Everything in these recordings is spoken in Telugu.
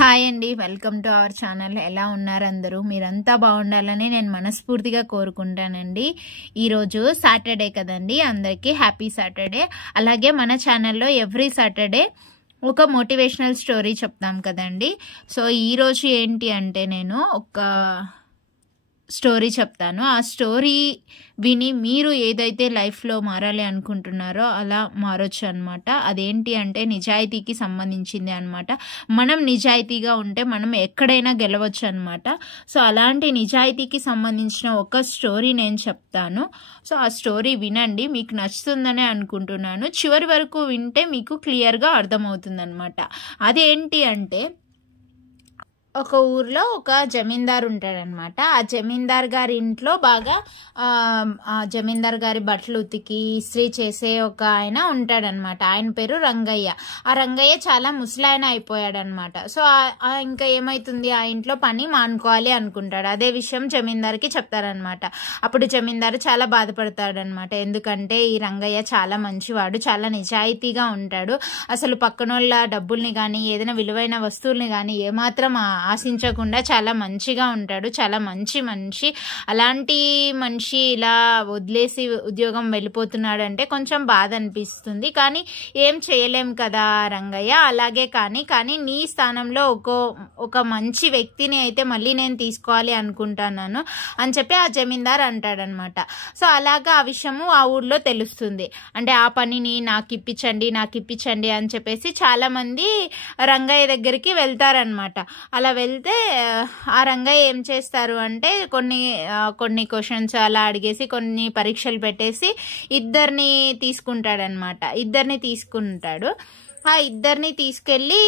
హాయ్ అండి, వెల్కమ్ టు అవర్ ఛానల్. ఎలా ఉన్నారు అందరూ? మీరంతా బాగుండాలని నేను మనస్ఫూర్తిగా కోరుకుంటానండి. ఈరోజు సాటర్డే కదండి, అందరికీ హ్యాపీ సాటర్డే. అలాగే మన ఛానల్లో ఎవ్రీ సాటర్డే ఒక మోటివేషనల్ స్టోరీ చెప్తాం కదండి. సో ఈరోజు ఏంటి అంటే నేను ఒక స్టోరీ చెప్తాను. ఆ స్టోరీ విని మీరు ఏదైతే లైఫ్లో మారాలి అనుకుంటున్నారో అలా మారొచ్చు అనమాట. అదేంటి అంటే నిజాయితీకి సంబంధించింది అనమాట. మనం నిజాయితీగా ఉంటే మనం ఎక్కడైనా గెలవచ్చు అనమాట. సో అలాంటి నిజాయితీకి సంబంధించిన ఒక స్టోరీ నేను చెప్తాను. సో ఆ స్టోరీ వినండి, మీకు నచ్చుతుందనే అనుకుంటున్నాను. చివరి వరకు వింటే మీకు క్లియర్గా అర్థమవుతుంది అనమాట. అదేంటి అంటే ఒక ఊర్లో ఒక జమీందారు ఉంటాడనమాట. ఆ జమీందార్ గారి ఇంట్లో బాగా జమీందార్ గారి బట్టలు ఉతికి ఇస్త్రీ చేసే ఒక ఆయన ఉంటాడనమాట. ఆయన పేరు రంగయ్య. ఆ రంగయ్య చాలా ముసలాయన అయిపోయాడనమాట. సో ఇంకా ఏమైతుంది, ఆ ఇంట్లో పని మానుకోవాలి అనుకుంటాడు. అదే విషయం జమీందార్కి చెప్తారనమాట. అప్పుడు జమీందారు చాలా బాధపడతాడనమాట. ఎందుకంటే ఈ రంగయ్య చాలా మంచివాడు, చాలా నిజాయితీగా ఉంటాడు. అసలు పక్కనోళ్ళ డబ్బుల్ని కానీ ఏదైనా విలువైన వస్తువుల్ని కానీ ఏమాత్రం ఆశించకుండా చాలా మంచిగా ఉంటాడు, చాలా మంచి మనిషి. అలాంటి మనిషి ఇలా వదిలేసి ఉద్యోగం వెళ్ళిపోతున్నాడు అంటే కొంచెం బాధ అనిపిస్తుంది. కానీ ఏం చేయలేం కదా రంగయ్య. అలాగే కానీ నీ స్థానంలో ఒక మంచి వ్యక్తిని అయితే మళ్ళీ నేను తీసుకోవాలి అనుకుంటున్నాను అని చెప్పి ఆ జమీందార్ అంటాడనమాట. సో అలాగా ఆ విషయము ఆ ఊర్లో తెలుస్తుంది. అంటే ఆ పనిని నాకు ఇప్పించండి అని చెప్పేసి చాలా మంది రంగయ్య దగ్గరికి వెళ్తారనమాట. అలా వెళ్తే ఆ రంగయ్య ఏం చేస్తారు అంటే కొన్ని క్వశ్చన్స్ అలా అడిగేసి కొన్ని పరీక్షలు పెట్టేసి ఇద్దరిని తీసుకుంటాడు. ఆ ఇద్దరిని తీసుకెళ్ళి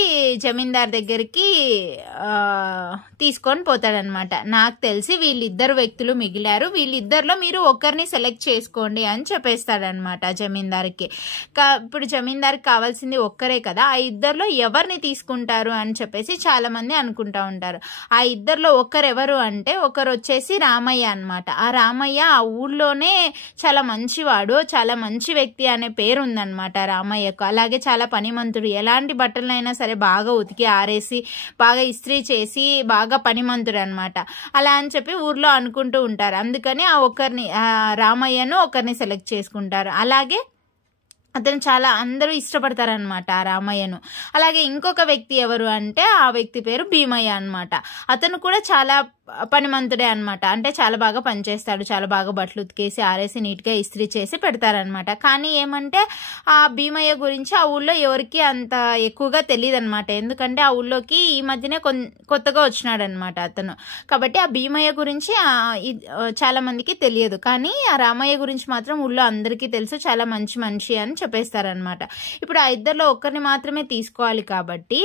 జమీందార్ దగ్గరికి తీసుకొని పోతాడనమాట. నాకు తెలిసి వీళ్ళిద్దరు వ్యక్తులు మిగిలారు, వీళ్ళిద్దరిలో మీరు ఒకరిని సెలెక్ట్ చేసుకోండి అని చెప్పేస్తాడనమాట జమీందార్కి. ఇప్పుడు జమీందార్కి కావాల్సింది ఒక్కరే కదా, ఆ ఇద్దరిలో ఎవరిని తీసుకుంటారు అని చెప్పేసి చాలా మంది అనుకుంటా ఉంటారు. ఆ ఇద్దరిలో ఒకరెవరు అంటే ఒకరు వచ్చేసి రామయ్య అనమాట. ఆ రామయ్య ఆ ఊళ్ళోనే చాలా మంచివాడు, చాలా మంచి వ్యక్తి అనే పేరు ఉందన్నమాట రామయ్యకు. అలాగే చాలా పనిమంతుడు. ఎలాంటి బట్టలైనా సరే బాగా ఉతికి ఆరేసి బాగా ఇస్త్రీ చేసి బాగా పనిమంతుడు అనమాట. అలా అని చెప్పి ఊర్లో అనుకుంటూ ఉంటారు. అందుకని రామయ్యను ఒకరిని సెలెక్ట్ చేసుకుంటారు. అలాగే అతను చాలా అందరూ ఇష్టపడతారనమాట ఆ రామయ్యను. అలాగే ఇంకొక వ్యక్తి ఎవరు అంటే ఆ వ్యక్తి పేరు భీమయ్య అనమాట. అతను కూడా చాలా పనిమంతుడే అనమాట. అంటే చాలా బాగా పనిచేస్తాడు, చాలా బాగా బట్టలు ఉతికేసి ఆరేసి నీట్గా ఇస్త్రీ చేసి పెడతారనమాట. కానీ ఏమంటే ఆ భీమయ్య గురించి ఆ ఊళ్ళో ఎవరికి అంత ఎక్కువగా తెలియదు అనమాట. ఎందుకంటే ఆ ఊళ్ళోకి ఈ మధ్యనే కొత్తగా వచ్చినాడనమాట అతను. కాబట్టి ఆ భీమయ్య గురించి చాలా మందికి తెలియదు. కానీ ఆ రామయ్య గురించి మాత్రం ఊళ్ళో అందరికీ తెలుసు, చాలా మంచి మనిషి అని చెప్పేస్తారనమాట. ఇప్పుడు ఆ ఇద్దరిలో ఒక్కరిని మాత్రమే తీసుకోవాలి కాబట్టి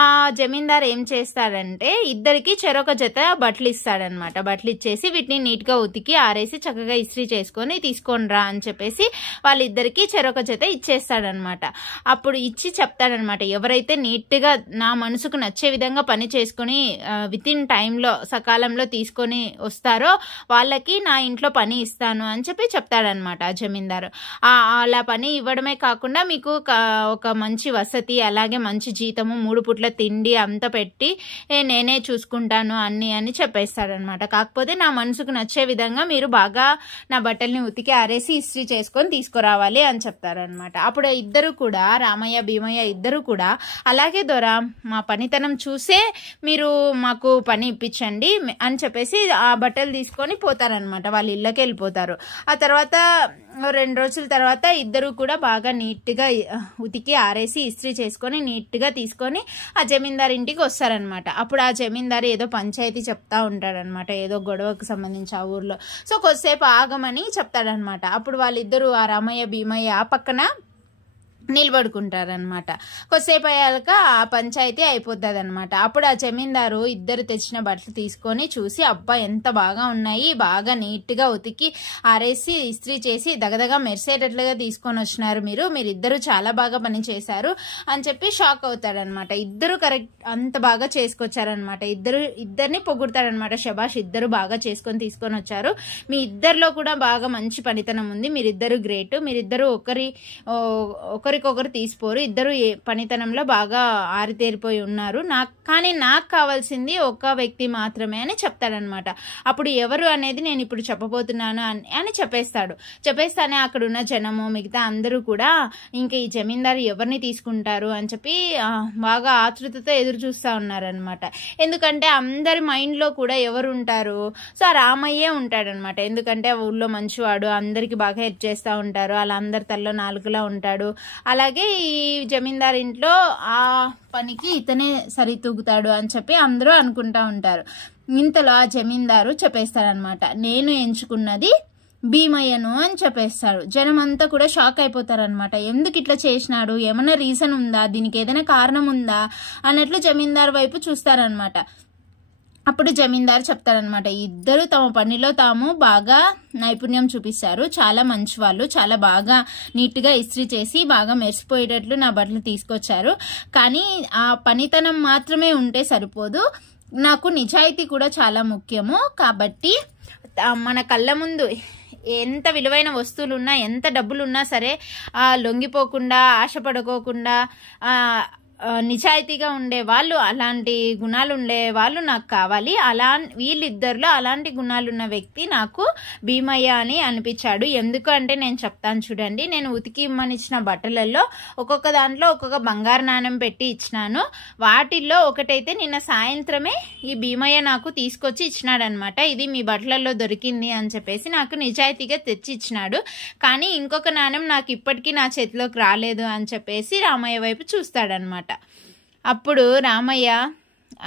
ఆ జమీందార్ ఏం చేస్తాడంటే ఇద్దరికి చెరొక జత బట్టలు ఇస్తాడనమాట. బట్టలు ఇచ్చేసి వీటిని నీట్గా ఉతికి ఆరేసి చక్కగా ఇస్త్రీ చేసుకొని తీసుకొని రా అని చెప్పేసి వాళ్ళిద్దరికి చెరొక జత ఇచ్చేస్తాడనమాట. అప్పుడు ఇచ్చి చెప్తాడనమాట, ఎవరైతే నీట్గా నా మనసుకు నచ్చే విధంగా పని చేసుకుని విత్ ఇన్ టైంలో సకాలంలో తీసుకొని వస్తారో వాళ్ళకి నా ఇంట్లో పని ఇస్తాను అని చెప్పి చెప్తాడనమాట ఆ జమీందారు. అలా పని ఇవ్వడమే కాకుండా మీకు ఒక మంచి వసతి, అలాగే మంచి జీతము, 3 పూట్ల తిండి అంతా పెట్టి నేనే చూసుకుంటాను అని చెప్పేస్తాడనమాట. కాకపోతే నా మనసుకు నచ్చే విధంగా మీరు బాగా నా బట్టల్ని ఉతికి ఆరేసి ఇస్త్రీ చేసుకొని తీసుకురావాలి అని చెప్తారనమాట. అప్పుడు ఇద్దరు కూడా, రామయ్య భీమయ్య ఇద్దరు కూడా, అలాగే దొర మా పనితనం చూసే మీరు మాకు పని ఇప్పించండి అని చెప్పేసి ఆ బట్టలు తీసుకొని పోతారనమాట. వాళ్ళ ఇళ్ళకి వెళ్ళిపోతారు. ఆ తర్వాత 2 రోజుల తర్వాత ఇద్దరు కూడా బాగా నీట్గా ఉతికి ఆరేసి ఇస్త్రీ చేసుకొని నీట్గా తీసుకొని ఆ జమీందారు ఇంటికి వస్తారనమాట. అప్పుడు ఆ జమీందారు ఏదో పంచాయతీ చెప్తా ఉంటాడనమాట, ఏదో గొడవకు సంబంధించి ఆ ఊర్లో. సో కొద్దిసేపు ఆగమని చెప్తాడనమాట. అప్పుడు వాళ్ళిద్దరూ ఆ రామయ్య భీమయ్య పక్కన నిలబడుకుంటారనమాట. కొద్దిసేపు అయ్యాక ఆ పంచాయతీ అయిపోతుంది అనమాట. అప్పుడు ఆ జమీందారు ఇద్దరు తెచ్చిన బట్టలు తీసుకొని చూసి, అబ్బా ఎంత బాగా ఉన్నాయి, బాగా నీట్గా ఉతికి ఆరేసి ఇస్త్రీ చేసి దగదగా మెరిసేటట్లుగా తీసుకొని వచ్చినారు మీరిద్దరు చాలా బాగా పని చేశారు అని చెప్పి షాక్ అవుతాడనమాట. ఇద్దరు కరెక్ట్ అంత బాగా చేసుకొచ్చారనమాట. ఇద్దరిని పొగుడతాడనమాట. శబాష్, ఇద్దరు బాగా చేసుకొని తీసుకొని వచ్చారు, మీ ఇద్దరిలో కూడా బాగా మంచి పనితనం ఉంది, మీరిద్దరు గ్రేట్, మీరిద్దరు ఒకరి ఒకరికొకరు తీసిపోరు, ఇద్దరు పనితనంలో బాగా ఆరితేరిపోయి ఉన్నారు, కానీ నాకు కావాల్సింది ఒక వ్యక్తి మాత్రమే అని చెప్తాడనమాట. అప్పుడు ఎవరు అనేది నేను ఇప్పుడు చెప్పబోతున్నాను అని చెప్పేస్తానే అక్కడ ఉన్న జనము మిగతా అందరూ కూడా ఇంకా ఈ జమీందారు ఎవరిని తీసుకుంటారు అని చెప్పి బాగా ఆతృతతో ఎదురు చూస్తూ ఉన్నారనమాట. ఎందుకంటే అందరి మైండ్లో కూడా ఎవరు ఉంటారు, సో రామయ్యే ఉంటాడనమాట. ఎందుకంటే ఊళ్ళో మంచివాడు, అందరికి బాగా హెల్ప్ చేస్తూ ఉంటారు, అలా అందరి తల్లో నాలుగులా ఉంటాడు. అలాగే ఈ జమీందారు ఇంట్లో ఆ పనికి ఇతనే సరితూగుతాడు అని చెప్పి అందరూ అనుకుంటా ఉంటారు. ఇంతలో ఆ జమీందారు చెప్పేస్తాడనమాట, నేను ఎంచుకున్నది భీమయ్యను అని చెప్పేస్తాడు. జనం అంతా కూడా షాక్ అయిపోతారనమాట. ఎందుకు ఇట్లా చేసినాడు, ఏమైనా రీజన్ ఉందా, దీనికి ఏదైనా కారణం ఉందా అన్నట్లు జమీందారు వైపు చూస్తారనమాట. అప్పుడు జమీందారు చెప్తారనమాట, ఇద్దరు తమ పనిలో తాము బాగా నైపుణ్యం చూపిస్తారు, చాలా మంచి వాళ్ళు, చాలా బాగా నీట్గా ఇస్త్రీ చేసి బాగా మెరిసిపోయేటట్లు నా బట్టలు తీసుకొచ్చారు. కానీ ఆ పనితనం మాత్రమే ఉంటే సరిపోదు, నాకు నిజాయితీ కూడా చాలా ముఖ్యము. కాబట్టి మన కళ్ళ ముందు ఎంత విలువైన వస్తువులు ఉన్నా, ఎంత డబ్బులు ఉన్నా సరే లొంగిపోకుండా, ఆశపడుకోకుండా నిజాయితీగా ఉండే వాళ్ళు, అలాంటి గుణాలు ఉండే వాళ్ళు నాకు కావాలి. వీళ్ళిద్దరిలో అలాంటి గుణాలు ఉన్న వ్యక్తి నాకు భీమయ్య అని అనిపించాడు. ఎందుకు అంటే నేను చెప్తాను చూడండి. నేను ఉతికి ఇమ్మనిచ్చిన బట్టలలో ఒక్కొక్క దాంట్లో ఒక్కొక్క బంగారు నాణెం పెట్టి ఇచ్చినాను. వాటిల్లో ఒకటైతే నిన్న సాయంత్రమే ఈ భీమయ్య నాకు తీసుకొచ్చి ఇచ్చినాడనమాట. ఇది మీ బట్టలలో దొరికింది అని చెప్పేసి నాకు నిజాయితీగా తెచ్చి ఇచ్చినాడు. కానీ ఇంకొక నాణెం నాకు ఇప్పటికీ నా చేతిలోకి రాలేదు అని చెప్పేసి రామయ్య వైపు చూస్తాడనమాట. అప్పుడు రామయ్య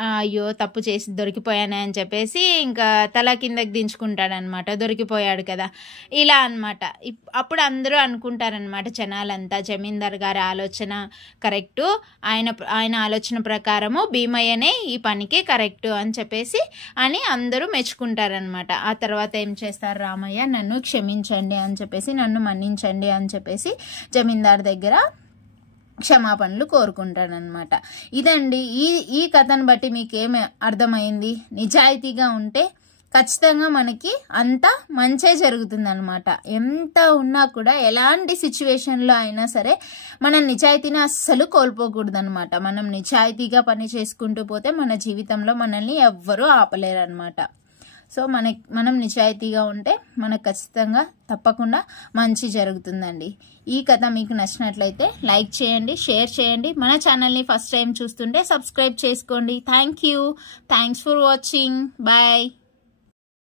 అయ్యో తప్పు చేసి దొరికిపోయానే అని చెప్పేసి ఇంకా తల కిందకి దించుకుంటాడనమాట. దొరికిపోయాడు కదా ఇలా అనమాట. అప్పుడు అందరూ అనుకుంటారనమాట జనాలంతా, జమీందార్ గారి ఆలోచన కరెక్టు, ఆయన ఆలోచన ప్రకారము భీమయ్యనే ఈ పనికి కరెక్టు అని చెప్పేసి అందరూ మెచ్చుకుంటారనమాట. ఆ తర్వాత ఏం చేస్తారు, రామయ్య నన్ను క్షమించండి అని చెప్పేసి, నన్ను మన్నించండి అని చెప్పేసి జమీందార్ దగ్గర క్షమాపణలు కోరుకుంటాడనమాట. ఇదండి ఈ కథను బట్టి మీకేం అర్థమైంది, నిజాయితీగా ఉంటే ఖచ్చితంగా మనకి అంత మంచే జరుగుతుందనమాట. ఎంత ఉన్నా కూడా ఎలాంటి సిచ్యువేషన్లో అయినా సరే మన నిజాయితీని అస్సలు కోల్పోకూడదనమాట. మనం నిజాయితీగా పని చేసుకుంటూ పోతే మన జీవితంలో మనల్ని ఎవ్వరూ ఆపలేరనమాట. సో మనం నిజాయితీగా ఉంటే మనకు ఖచ్చితంగా తప్పకుండా మంచి జరుగుతుందండి. ఈ కథ మీకు నచ్చినట్లయితే లైక్ చేయండి, షేర్ చేయండి. మన ఛానల్ని ఫస్ట్ టైం చూస్తుంటే సబ్స్క్రైబ్ చేసుకోండి. Thanks for watching. బాయ్.